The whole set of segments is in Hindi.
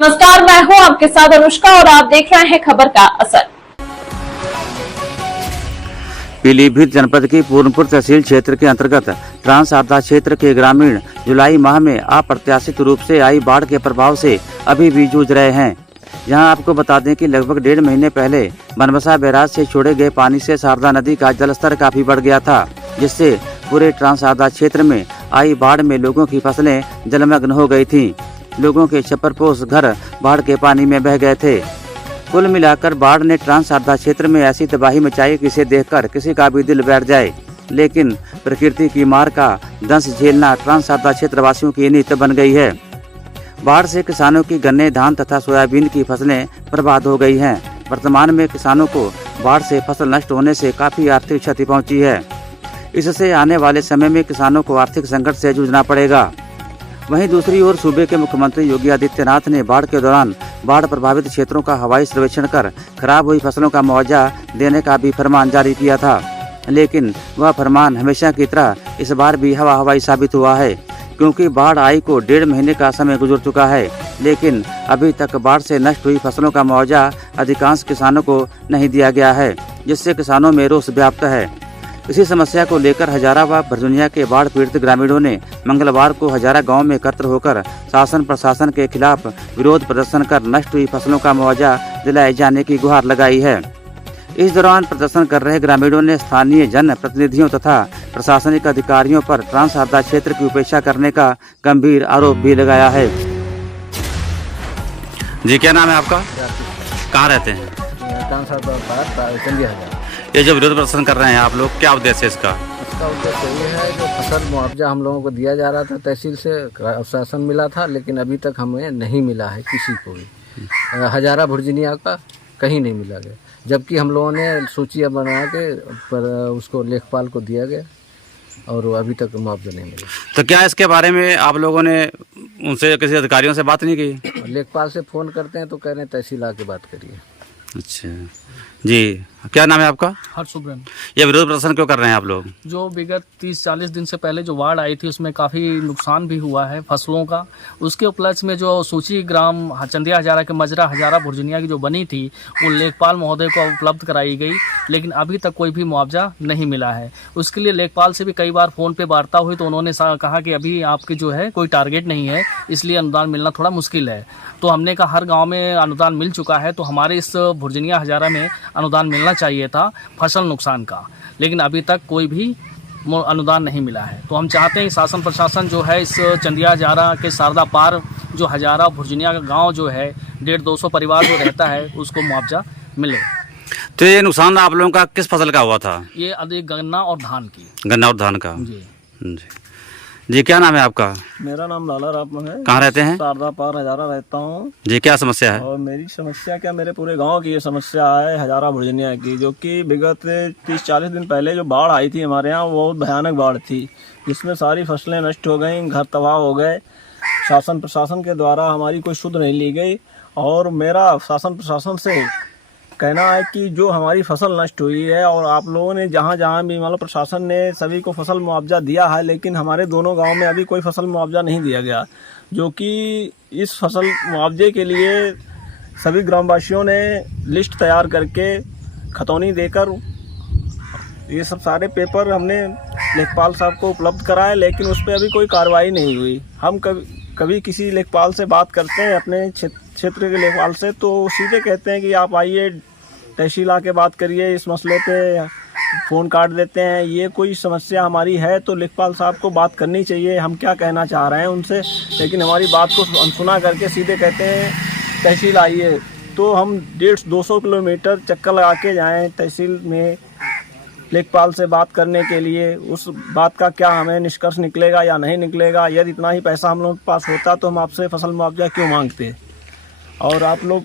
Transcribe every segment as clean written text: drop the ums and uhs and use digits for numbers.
नमस्कार, मैं हूं आपके साथ अनुष्का और आप देख रहे हैं खबर का असर। पीलीभीत जनपद की पूर्णपुर तहसील क्षेत्र के अंतर्गत ट्रांस आपदा क्षेत्र के ग्रामीण जुलाई माह में अप्रत्याशित रूप से आई बाढ़ के प्रभाव से अभी भी जूझ रहे हैं। यहां आपको बता दें कि लगभग 1.5 महीने पहले बनबसा बैराज से छोड़े गए पानी से शारदा नदी का जलस्तर काफी बढ़ गया था, जिससे पूरे ट्रांस आपदा क्षेत्र में आई बाढ़ में लोगों की फसलें जलमग्न हो गई थीं। लोगों के छप्परपोश घर बाढ़ के पानी में बह गए थे। कुल मिलाकर बाढ़ ने ट्रांस आपदा क्षेत्र में ऐसी तबाही मचाई कि इसे देखकर किसी का भी दिल बैठ जाए। लेकिन प्रकृति की मार का दंश झेलना ट्रांस आपदा क्षेत्र वासियों की नीति बन गई है। बाढ़ से किसानों की गन्ने, धान तथा सोयाबीन की फसलें बर्बाद हो गई हैं। वर्तमान में किसानों को बाढ़ से फसल नष्ट होने से काफी आर्थिक क्षति पहुंची है। इससे आने वाले समय में किसानों को आर्थिक संकट से जूझना पड़ेगा। वहीं दूसरी ओर सूबे के मुख्यमंत्री योगी आदित्यनाथ ने बाढ़ के दौरान बाढ़ प्रभावित क्षेत्रों का हवाई सर्वेक्षण कर खराब हुई फसलों का मुआवजा देने का भी फरमान जारी किया था, लेकिन वह फरमान हमेशा की तरह इस बार भी हवाई साबित हुआ है, क्योंकि बाढ़ आई को 1.5 महीने का समय गुजर चुका है, लेकिन अभी तक बाढ़ से नष्ट हुई फसलों का मुआवजा अधिकांश किसानों को नहीं दिया गया है, जिससे किसानों में रोष व्याप्त है। इसी समस्या को लेकर हजारा व भरजुनिया के बाढ़ पीड़ित ग्रामीणों ने मंगलवार को हजारा गांव में एकत्र होकर शासन प्रशासन के खिलाफ विरोध प्रदर्शन कर नष्ट हुई फसलों का मुआवजा दिलाए जाने की गुहार लगाई है। इस दौरान प्रदर्शन कर रहे ग्रामीणों ने स्थानीय जन प्रतिनिधियों तथा प्रशासनिक अधिकारियों पर ट्रांस आपदा क्षेत्र की उपेक्षा करने का गंभीर आरोप भी लगाया है। जी, क्या नाम है आपका? कहाँ रहते हैं? ये जो विरोध प्रदर्शन कर रहे हैं आप लोग, क्या उद्देश्य है इसका? इसका उद्देश्य ये है जो फसल मुआवजा हम लोगों को दिया जा रहा था, तहसील से आश्वासन मिला था, लेकिन अभी तक हमें नहीं मिला है किसी को भी। हजारा भुर्जिनिया का कहीं नहीं मिला गया, जबकि हम लोगों ने सूचियाँ बना के पर उसको लेखपाल को दिया गया और अभी तक मुआवजा नहीं मिला। तो क्या इसके बारे में आप लोगों ने उनसे किसी अधिकारियों से बात नहीं की? लेखपाल से फ़ोन करते हैं तो कह रहे हैं तहसील आके बात करिए। अच्छा जी, क्या नाम है आपका? हर्षुभ्रन। ये विरोध प्रदर्शन क्यों कर रहे हैं आप लोग? जो विगत 30-40 दिन से पहले जो बाढ़ आई थी उसमें काफ़ी नुकसान भी हुआ है फसलों का। उसके उपलक्ष्य में जो सूची ग्राम चंदिया हजारा के मजरा हजारा भुर्जिनिया की जो बनी थी वो लेखपाल महोदय को उपलब्ध कराई गई, लेकिन अभी तक कोई भी मुआवजा नहीं मिला है। उसके लिए लेखपाल से भी कई बार फ़ोन पे वार्ता हुई तो उन्होंने कहा कि अभी आपकी जो है कोई टारगेट नहीं है, इसलिए अनुदान मिलना थोड़ा मुश्किल है। तो हमने कहा हर गाँव में अनुदान मिल चुका है, तो हमारे इस भुर्जिनिया हजारा में अनुदान मिलना चाहिए था फसल नुकसान का, लेकिन अभी तक कोई भी अनुदान नहीं मिला है। तो हम चाहते हैं कि शासन प्रशासन जो है इस चंदिया हजारा के शारदा पार जो हजारा भुर्जिनिया का गांव जो है 150-200 परिवार जो रहता है उसको मुआवजा मिले। तो ये नुकसान आप लोगों का किस फसल का हुआ था? ये अधिक गन्ना और धान की। गन्ना और धान का। जी जी, क्या नाम है आपका? मेरा नाम लाला रामन है। कहाँ रहते हैं? शारदा पार हजारा रहता हूँ। जी, क्या समस्या है? और मेरी समस्या क्या, मेरे पूरे गांव की ये समस्या है हजारा भुर्जिनिया की, जो कि विगत 30-40 दिन पहले जो बाढ़ आई थी हमारे यहाँ, वो बहुत भयानक बाढ़ थी, जिसमें सारी फसलें नष्ट हो गई, घर तबाह हो गए। शासन प्रशासन के द्वारा हमारी कोई सुध नहीं ली गई और मेरा शासन प्रशासन से कहना है कि जो हमारी फसल नष्ट हुई है और आप लोगों ने जहाँ जहाँ भी मतलब प्रशासन ने सभी को फसल मुआवजा दिया है, लेकिन हमारे दोनों गांव में अभी कोई फसल मुआवजा नहीं दिया गया, जो कि इस फसल मुआवजे के लिए सभी ग्रामवासियों ने लिस्ट तैयार करके खतौनी देकर ये सब सारे पेपर हमने लेखपाल साहब को उपलब्ध कराए, लेकिन उस पर अभी कोई कार्रवाई नहीं हुई। हम कभी किसी लेखपाल से बात करते हैं अपने क्षेत्र के लेखपाल से, तो सीधे कहते हैं कि आप आइए तहसील आके बात करिए, इस मसले पे फ़ोन काट देते हैं। ये कोई समस्या हमारी है तो लेखपाल साहब को बात करनी चाहिए, हम क्या कहना चाह रहे हैं उनसे, लेकिन हमारी बात को अनसुना करके सीधे कहते हैं तहसील आइए। तो हम 150-200 किलोमीटर चक्कर लगा के जाएँ तहसील में लेखपाल से बात करने के लिए, उस बात का क्या हमें निष्कर्ष निकलेगा या नहीं निकलेगा। यदि इतना ही पैसा हम लोग के पास होता तो हम आपसे फसल मुआवजा क्यों मांगते। और आप लोग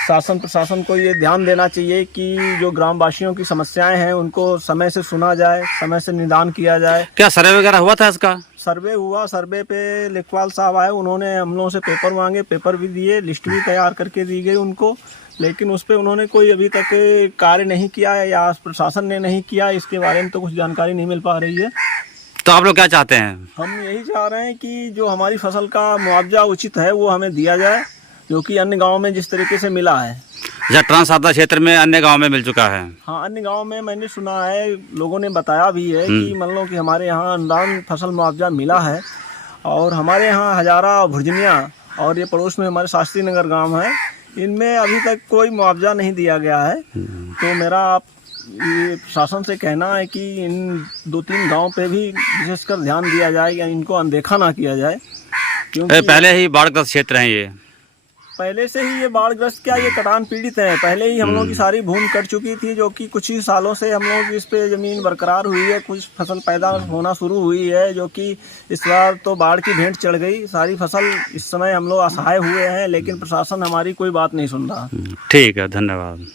शासन प्रशासन को ये ध्यान देना चाहिए कि जो ग्रामवासियों की समस्याएं हैं उनको समय से सुना जाए, समय से निदान किया जाए। क्या सर्वे वगैरह हुआ था इसका? सर्वे हुआ, सर्वे पे लेखपाल साहब आए, उन्होंने हम लोगों से पेपर मांगे, पेपर भी दिए, लिस्ट भी तैयार करके दी गई उनको, लेकिन उस पर उन्होंने कोई अभी तक कार्य नहीं किया है या प्रशासन ने नहीं किया, इसके बारे में तो कुछ जानकारी नहीं मिल पा रही है। तो आप लोग क्या चाहते हैं? हम यही चाह रहे हैं कि जो हमारी फसल का मुआवजा उचित है वो हमें दिया जाए, जो कि अन्य गाँव में जिस तरीके से मिला है। जहाँ ट्रांस आपदा क्षेत्र में अन्य गांव में मिल चुका है। हाँ, अन्य गांव में मैंने सुना है, लोगों ने बताया भी है कि मान लो कि हमारे यहाँ अनुदान फसल मुआवजा मिला है और हमारे यहाँ हजारा भुर्जनिया और ये पड़ोस में हमारे शास्त्री नगर गांव है, इनमें अभी तक कोई मुआवजा नहीं दिया गया है। तो मेरा ये प्रशासन से कहना है कि इन 2-3 गाँव पे भी विशेषकर ध्यान दिया जाए या इनको अनदेखा ना किया जाए, क्योंकि पहले ही बाढ़ग्रस्त क्षेत्र हैं ये। पहले से ही ये बाढ़ग्रस्त क्या, ये कटान पीड़ित है। पहले ही हम लोगों की सारी भूमि कट चुकी थी, जो कि कुछ ही सालों से हम लोगों की इस पे जमीन बरकरार हुई है, कुछ फसल पैदा होना शुरू हुई है, जो कि इस बार तो बाढ़ की भेंट चढ़ गई। सारी फसल इस समय हम लोग असहाय हुए हैं, लेकिन प्रशासन हमारी कोई बात नहीं सुन रहा। ठीक है, धन्यवाद।